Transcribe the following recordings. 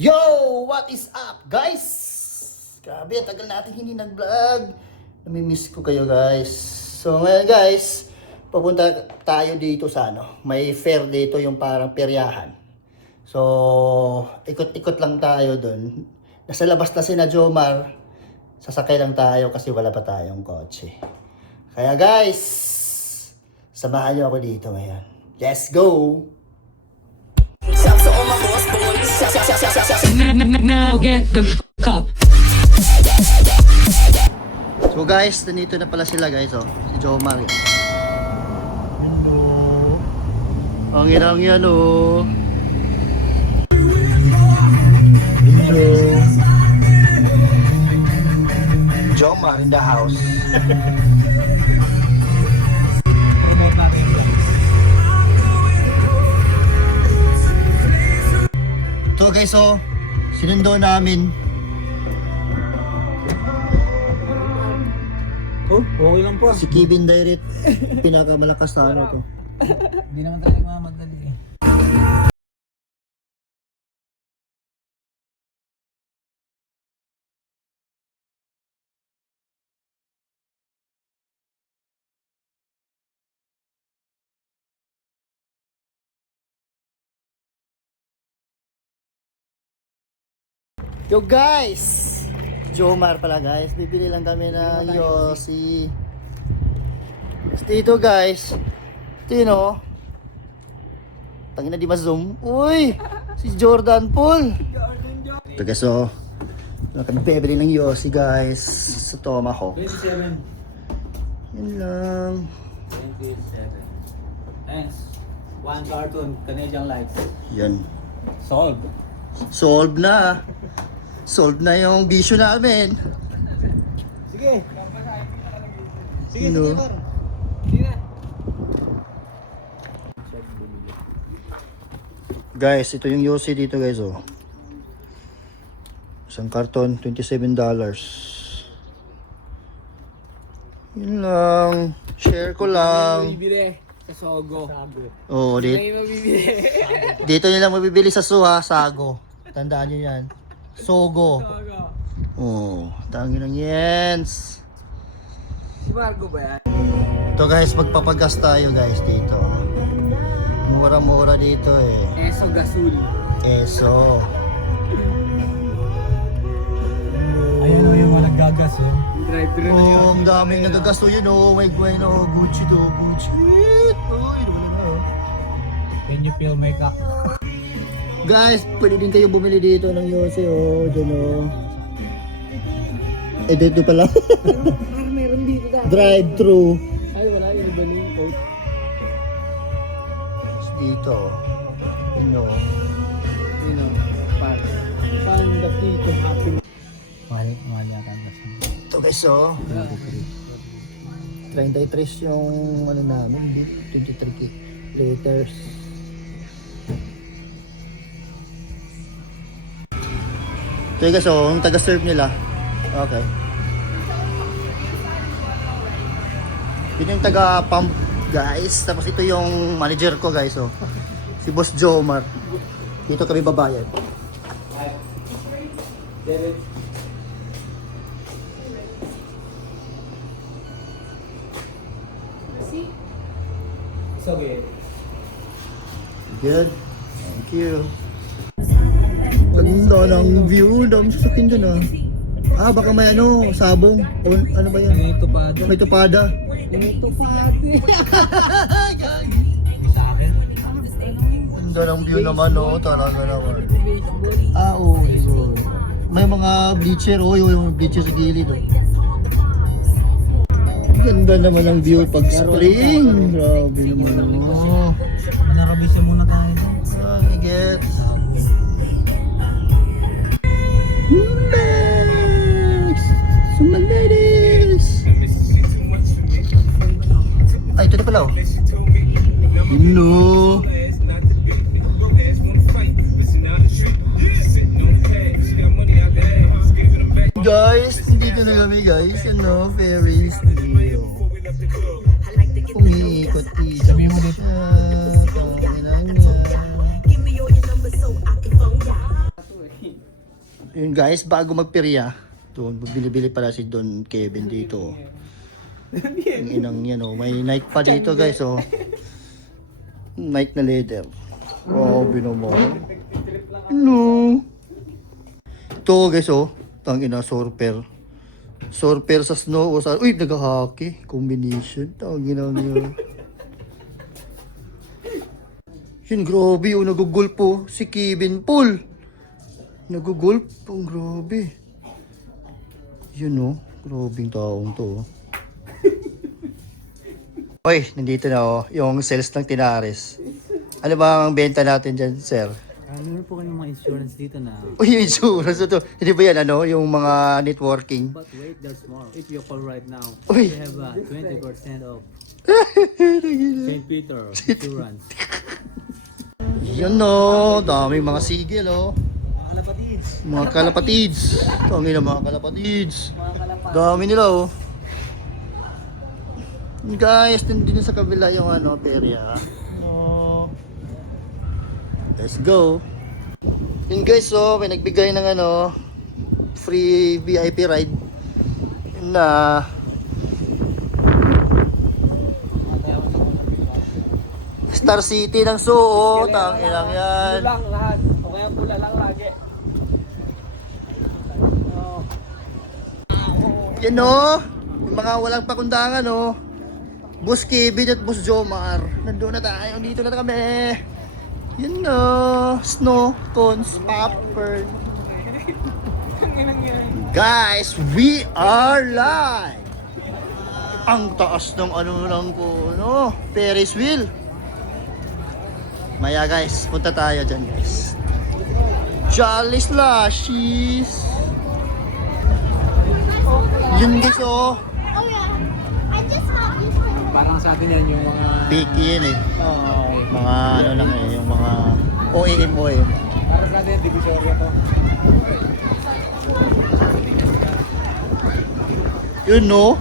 Yo! What is up, guys? Grabe, tagal natin hindi nag-vlog. Namimiss ko kayo, guys. So, ngayon, guys, papunta tayo dito sa may fair dito, yung parang peryahan. So, ikot-ikot lang tayo dun. Nasa labas na si na Jomar. Sasakay lang tayo kasi wala pa tayong kotse. Kaya, guys, samahan niyo ako dito ngayon. Let's go! Now get the fuck up. So guys, nandito na pala sila guys, oh. Si Jomar. Hello. Ang irang yan, oh. Hello. Jomar in the house. So guys, so sinundo namin. Oh, okay lang po. Si Kevin Direct, pinakamalakas na ano to. Hindi naman talaga mamadali eh. Yo guys! Jomar pala guys, bibili lang kami ng Yossi. Dito guys, ito yun oh. Tangina di ma-zoom. Uy! Si Jordan Paul! Ito guys oh. Kami bibili ng Yossi guys. Sa Tomahawk. 27. Yan lang. 27. Thanks. One cartoon, Canadian lights. Yan. Solve. Solve na. Solve na yung bisyo namin. Sige. Sige, Ano? sige, par. Sige na. Guys, ito yung Yossi dito guys oh. Isang karton, $27. Yun lang. Share ko lang. Bibili sa Sogo. Oo, dito. Mabibili. Dito nyo lang mabibili sa Suha, Sago. Tandaan nyo yan. Sogo. Oo, tangin ng Yens. Si Margo ba yan? Ito guys, magpapagas tayo guys dito. Mura-mura dito eh. Eso Gasul. Eso. Ayan o yung mga naggagas oh. Drive-thru na yun. Oh, ang daming nagagasto yun oh. My God, oh. Gucci do, Gucci. Uy, wala na oh. Can you feel my cock? Guys, pwede din kayo bumili dito ng Yossi oh. Diyan oh. Eh, dito pala. Meron dito na. Drive-thru. Ay, wala yung iba na yung coat. Dito. Ano? You know, found the key to happiness. Mahal yata ang gas mo. Ito guys oh. 33 yung ano namin. 23 liters. Ito guys oh. Yung taga-serve nila. Okay. Yun yung taga-pump guys. Tapos ito yung manager ko guys oh. Si Boss Jomar. Dito kami babayad. David. It's okay. Good. Thank you. Ganda ng view. Dami sasakyan dyan ah. Ah, baka may ano, sabong. O, ano ba yan? May tupada. May tupada. May tupada. Sa akin? Ganda ng view naman oh. Talaga naman. Ah, oo. Siguro. May mga bleacher oh. Yung bleacher sa gilid oh. Ganda naman ang view pag spring. Grabe naman oh. Manarabisa muna tayo. Ah, I get. Max! Sumaladies! Ay, ito na pala oh. No. Guys, dito na kami guys. Ano, Ferris wheel. Umiikot-ikot. Sabihin mo dito. Tangina niya. Yun guys, bago magpirya, doon, bili-bili pala si Don Kevin dito. Ang inang yan oh. May Nike pa dito guys oh. Nike na leather. Oh, binaman. No. Ito guys oh. Tangina, surfer. Surfer sa snow o sa... Uy, nag-hockey. Combination. Tangina niya. Yun, grabe oh. Nag-golf po. Si Kevin Paul. Nag-golf. Ang grabe. Yun oh. Grabing taong to oh. Oy, nandito na oh, yung sales ng Tinares. Ano ba ang benta natin dyan, sir? Meron po kayong mga insurance dito na. Uy, yung insurance na to. Hindi ba yan, ano? Yung mga networking? But wait, there's more. If you call right now, Uy. we have 20% off. St. Peter Insurance. Yan no, daming mga sigil oh. Kalapatids. Mga kalapatids. Tangin na mga kalapatids. Mga kalapatids. Dami nila oh. Guys, nandito sa kabila yung ano, perya. Oh. Let's go. Yun guys, so may nagbigay ng ano, free VIP ride na Star City ng Suo. Tangin lang yan. Lang lahat. O kaya pula lang lagi. Yan o. Yung mga walang pakundangan o. Boss Kevin at Boss Jomar. Nandun na tayo. Dito na kami. Yan o. Snow cones popcorn. Guys, we are live. Ang taas ng ano lang po, no? Ferris wheel. Maya guys, punta tayo dyan guys. Jolly Slushies. Yun guys oh. Oh yeah, I just got used to it. Parang sa atin yan yung mga... Picky yun eh. Oh, Mga ano lang eh, yung mga OEM. para sa atin, divisorya to. Yun no?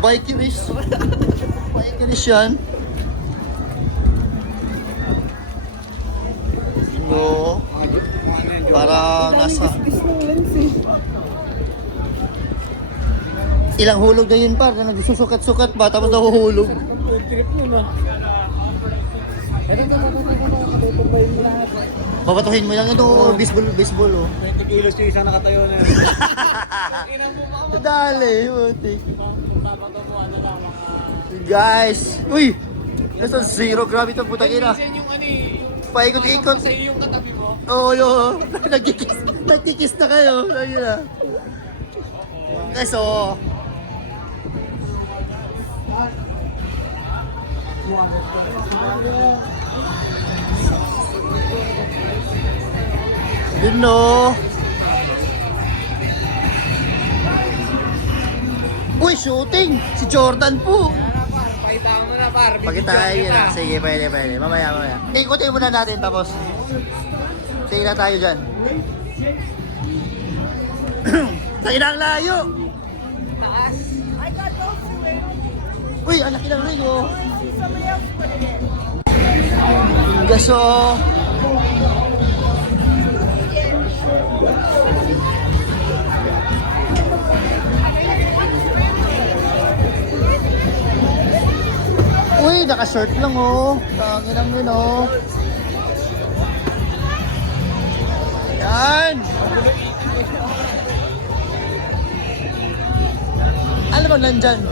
Bikerist. Bikerist yan. Yun no? Parang nasa... Ilang hulog na yun par, na nagsusukat-sukat ba tapos nahuhulog. Trip nun ah. Ito, tutupayin mo lahat. Babatuhin mo lang ito, baseball oh. 20 kilos yung isang nakatayo na yun. Dali, buti. Guys, uy! Nasa 0 grabe itong putang ina. Paikot-ikot. Yung katabi mo. Oo, no. Nagkikis na kayo. Ayun na. Guys, oh. Yun no. Uy, shooting! Si Jordan po! Pakita mo na par. Pakitaan yun na. Sige, pwede. Mamaya. Ikutin muna natin tapos. Sige na tayo dyan. Sa inang layo! Taas. Uy, ang laki ng ring oh! Gaso! Uy, naka-short lang oh. Tangin lang yun oh. Yan! Ano ba nandyan?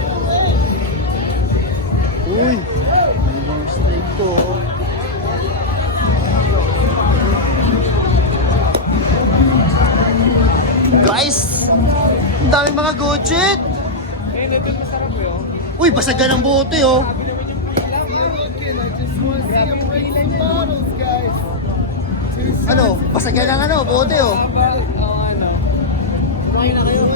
Uy! May mga snake to oh. Guys! Ang daming mga gadget! Uy, basagan ang bote oh! Ano? Basagan ang ano, bote oh! Kumain na kayo.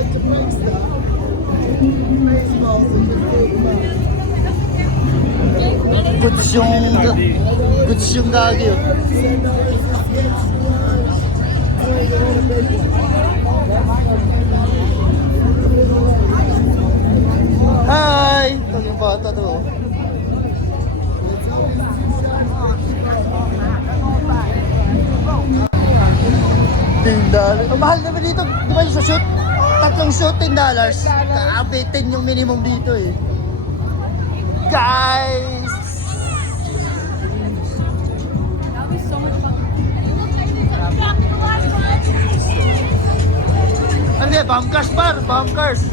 Goods yung gagi oh! Hi! Ito yung bata to oh. Ding $10. Ang mahal naman dito. Di ba yung sa shoot? Tatlong shoot, $10. Grabe, 10 yung minimum dito eh. Guys! Ano yan? Bomb cars par? Bomb cars.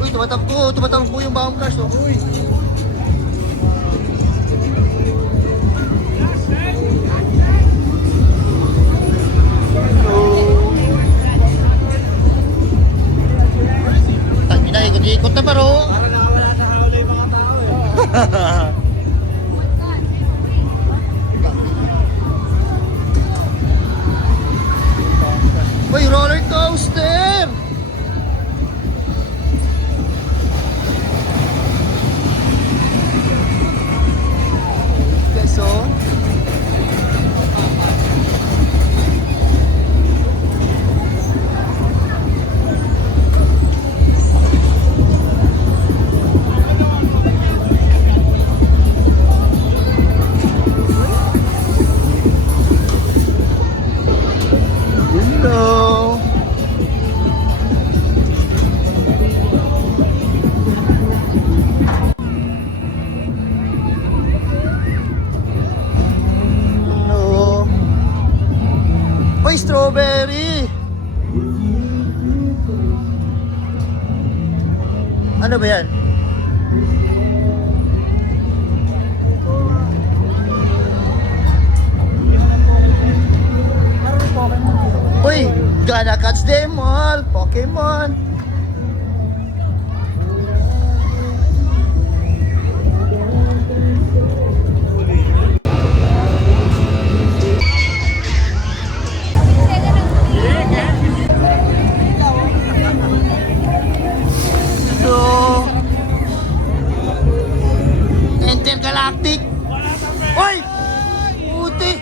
Uy, tumatakbo yung bomb cars. Oh. Uy. Tangina, ikot-ikot na paro. Parang nakawala sa kaulay yung mga tao eh. Uy, roller coaster! Guys, oh. Hello. Hello. Uy, strawberry. Ano ba yan? Uy, gonna catch them all, Pokemon. So, Intergalactic. Uy! Puti!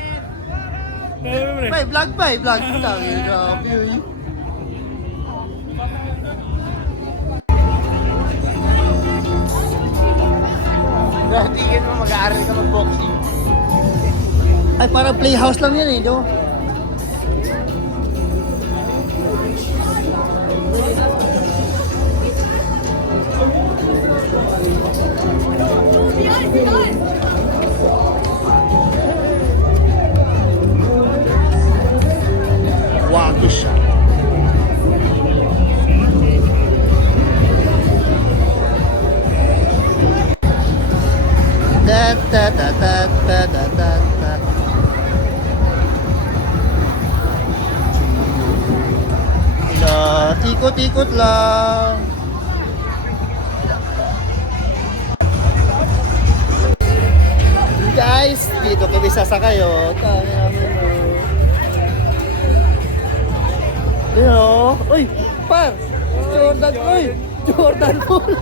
Vlog. Tangin na, yun. Tingin mo mag-aaral ka mag-boxing. Ay, parang playhouse lang yan eh, no? Wagi siya. Da. Ikot-ikot lang. Guys, dito kami sasakay oh. Yun oh. Uy, par! Jordan Poole.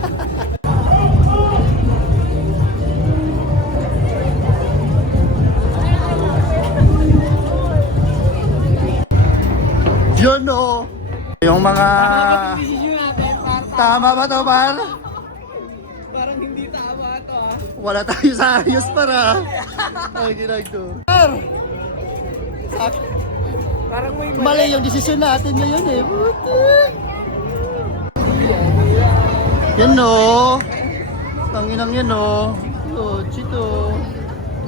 Yun oh. Yung mga... Tama ba to, par? Parang hindi tama ito ah. Wala tayo sa ayos para. Ay, ginagto. Par! Parang may Mali yung desisyon natin ngayon eh. Yan no. Tanginang yan no. Oh, chito.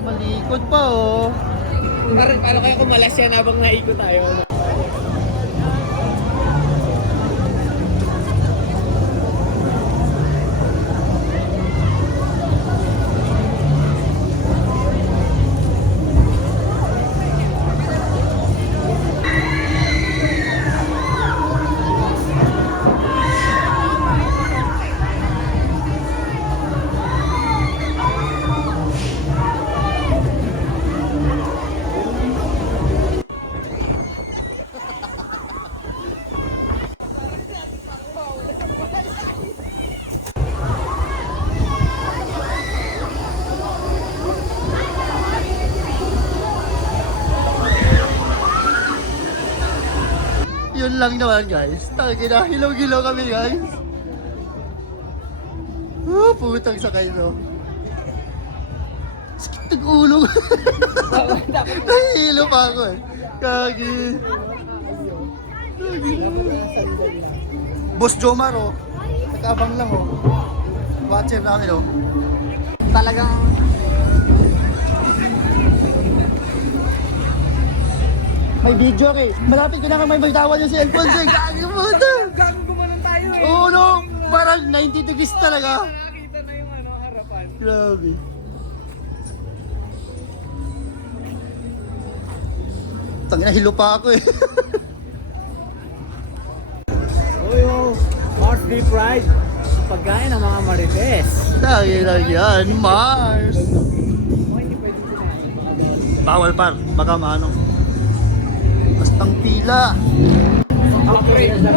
Malikot pa oh. Parang kaya kumalas yan habang naikot tayo. Yun lang naman guys. Tangina, hilaw-hilaw kami guys. Putang sakay no. Sakit ng ulo. Nahihilo pa ako eh. Kagi. Boss Jomar, oh. Nag-abang lang, oh. Watcher namin, oh. Talagang... May video, eh. Malapit ko na nga may magtawan yung cellphone, eh. Gago mo ito. Gago gumanon tayo eh. Oo, no. Parang 90 degrees talaga. Nakakita na yung harapan. Grabe. Tangina, hilo pa ako, eh. Oh, Mars Deep Ride. Pagkain ng mga Marites. Tangina yan, Mars. Oh, hindi pwede kumain. Bawal par, baka maano. Bastang pila. Upgrade ka.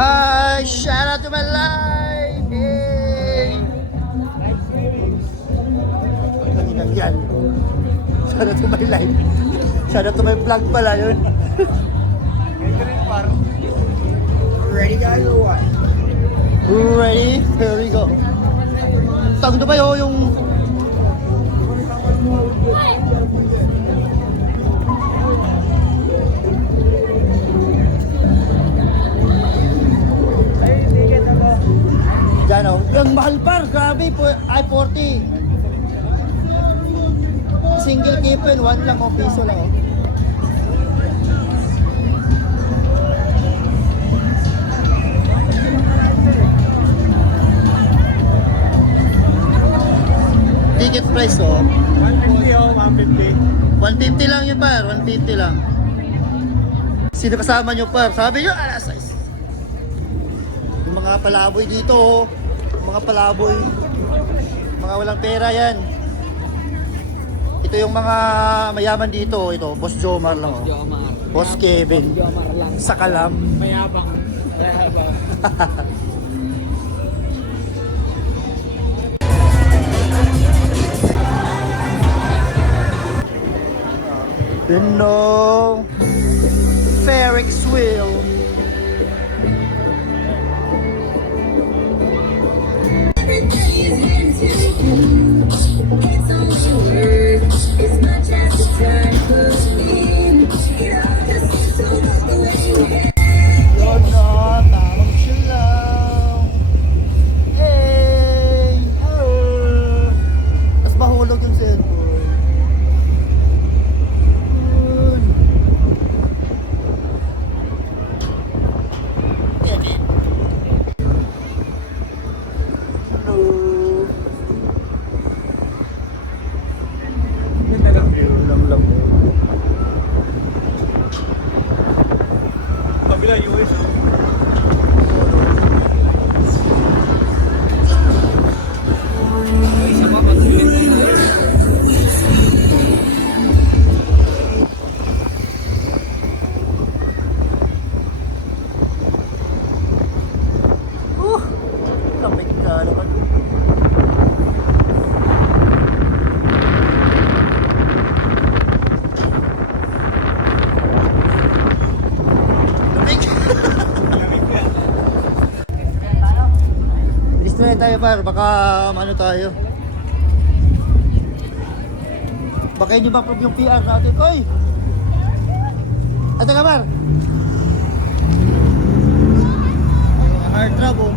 Hi, shout out to my life. Hey. Kanina yan. Shout out to my life. Shout out to my vlog pala yun. Ready guys or what? Ready? Here we go. Tawag na ba yung... Diyan, oh. Yung mahal par, grabe po. Ay, 40. Single kipin, 1 lang, oh, piso lang, oh. Ticket price, oh. 150 oh, 150. 150 lang yun, par. 150 lang. Sino kasama nyo, par? Sabi nyo, alas 6. Yung mga palaboy dito, oh. Yung mga palaboy. Mga walang pera yan. Ito yung mga mayaman dito. Ito, Boss Jomar lang, oh. Jomar. Boss Kevin. Jomar lang. Sa Kalam. Mayabang. Mayabang. You know, Ferrex wheel. Yun na, tamang silaw. Hey! Tapos mahulog yung cellphone. Yun. Edit. Hello. Yun na lang view. Lang. Kabila US. Isa pa Lamig na naman. Lamig. Bilis na tayo par, baka ano tayo. Baka hindi ma-approve yung PR natin. Oy! Ate ka par! Hard trouble.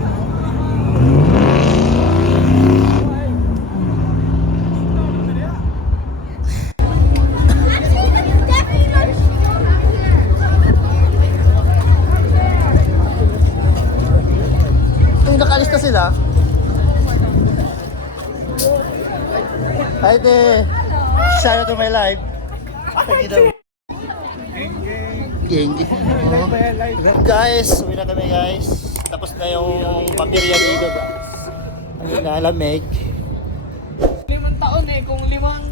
Kung nakalis na sila. Hi te. Shout out to my life. Thank you. Geng. Oh. Guys, uwi na kami guys. Tapos na yung papirya dito guys. Ang nalamig. 5 taon eh, kung $5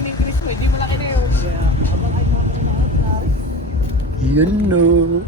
in-increase mo, hindi malaki na yun. Kaya, abang ay mga kanina. You know.